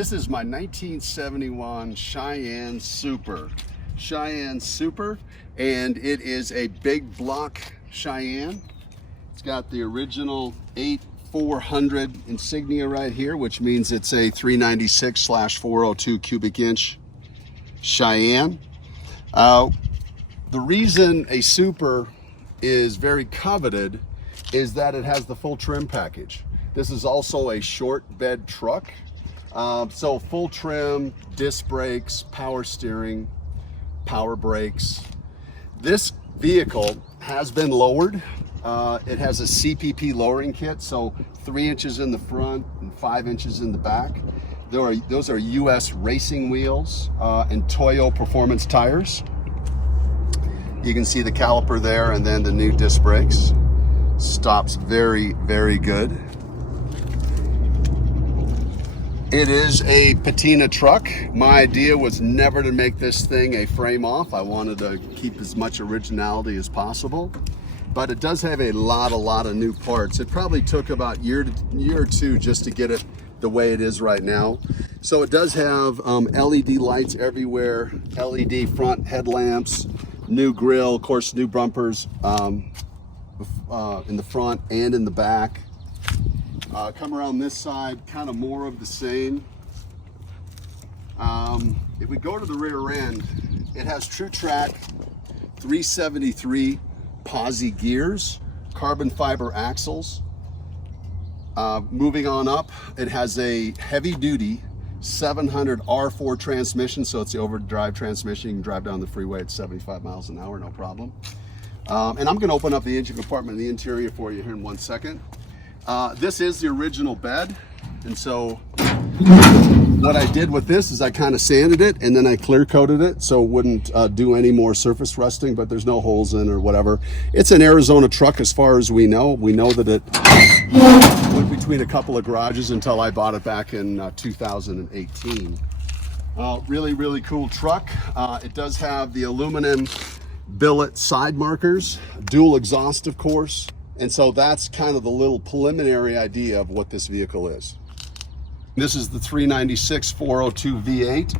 This is my 1971 Cheyenne Super. Cheyenne Super, and it is a big block Cheyenne. It's got the original 8400 insignia right here, which means it's a 396/402 cubic inch Cheyenne. The reason a Super is very coveted is that it has the full trim package. This is also a short bed truck. So full trim, disc brakes, power steering, power brakes. This vehicle has been lowered. It has a CPP lowering kit, so 3 inches in the front and 5 inches in the back. Those are US racing wheels and Toyo performance tires. You can see the caliper there and then the new disc brakes. Stops very, very good. It is a Patina truck. My idea was never to make this thing a frame off. I wanted to keep as much originality as possible, but it does have a lot of new parts. It probably took about a year or two just to get it the way it is right now. So it does have LED lights everywhere, LED front headlamps, new grille, of course, new bumpers in the front and in the back. Come around this side, kind of more of the same. If we go to the rear end, it has True-Trac 373 posi gears, carbon fiber axles. Moving on up, it has a heavy duty 700 R4 transmission, so it's the overdrive transmission. You can drive down the freeway at 75 miles an hour, no problem. And I'm gonna open up the engine compartment and the interior for you here in 1 second. This is the original bed, and so what I did with this is I kind of sanded it and then I clear coated it so it wouldn't do any more surface rusting, but there's no holes in or whatever. It's an Arizona truck as far as we know. We know that it went between a couple of garages until I bought it back in 2018. Really cool truck. It does have the aluminum billet side markers, dual exhaust of course. And so that's kind of the little preliminary idea of what this vehicle is. This is the 396/402 V8,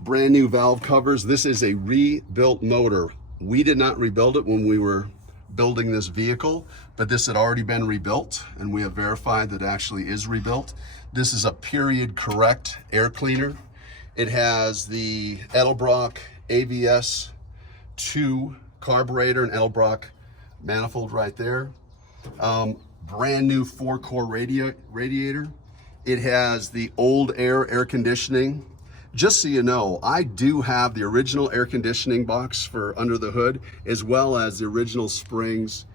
brand new valve covers. This is a rebuilt motor. We did not rebuild it when we were building this vehicle, but this had already been rebuilt and we have verified that it actually is rebuilt. This is a period correct air cleaner. It has the Edelbrock AVS 2 carburetor and Edelbrock manifold right there. Brand new 4-core radiator. It has the old air conditioning. Just so you know, I do have the original air conditioning box for under the hood, as well as the original springs.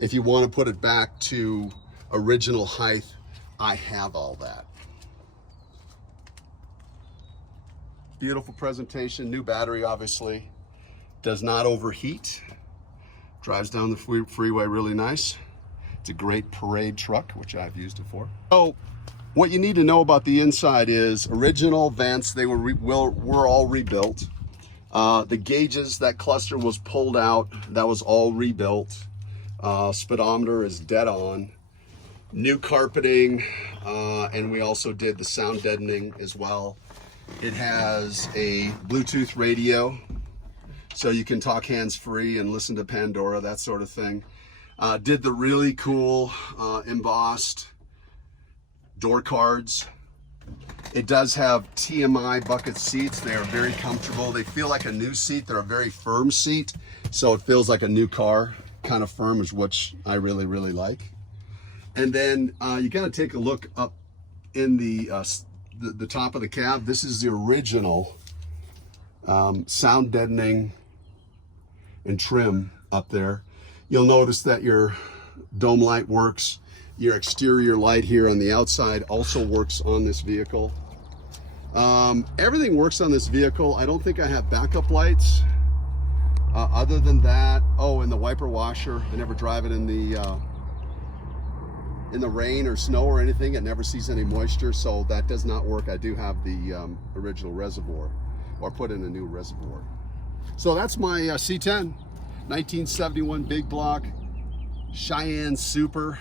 If you want to put it back to original height, I have all that. Beautiful presentation, new battery obviously. Does not overheat. Drives down the freeway really nice. It's a great parade truck, which I've used it for. So what you need to know about the inside is original vents, they were all rebuilt. The gauges, that cluster was pulled out, that was all rebuilt. Speedometer is dead on. New carpeting, and we also did the sound deadening as well. It has a Bluetooth radio, so you can talk hands-free and listen to Pandora, that sort of thing. Did the really cool embossed door cards. It does have TMI bucket seats. They are very comfortable. They feel like a new seat. They're a very firm seat, so it feels like a new car, kind of firm, is which I really like. And then you got to take a look up in the top of the cab. This is the original sound deadening and trim up there. You'll notice that your dome light works. Your exterior light here on the outside also works on this vehicle. Everything works on this vehicle. I don't think I have backup lights. Other than that, oh, and the wiper washer, I never drive it in the rain or snow or anything. It never sees any moisture, so that does not work. I do have the original reservoir, or put in a new reservoir. So that's my C10 1971 big block Cheyenne Super.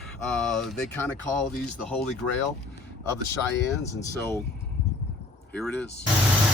They kind of call these the holy grail of the Cheyennes, and so Here it is.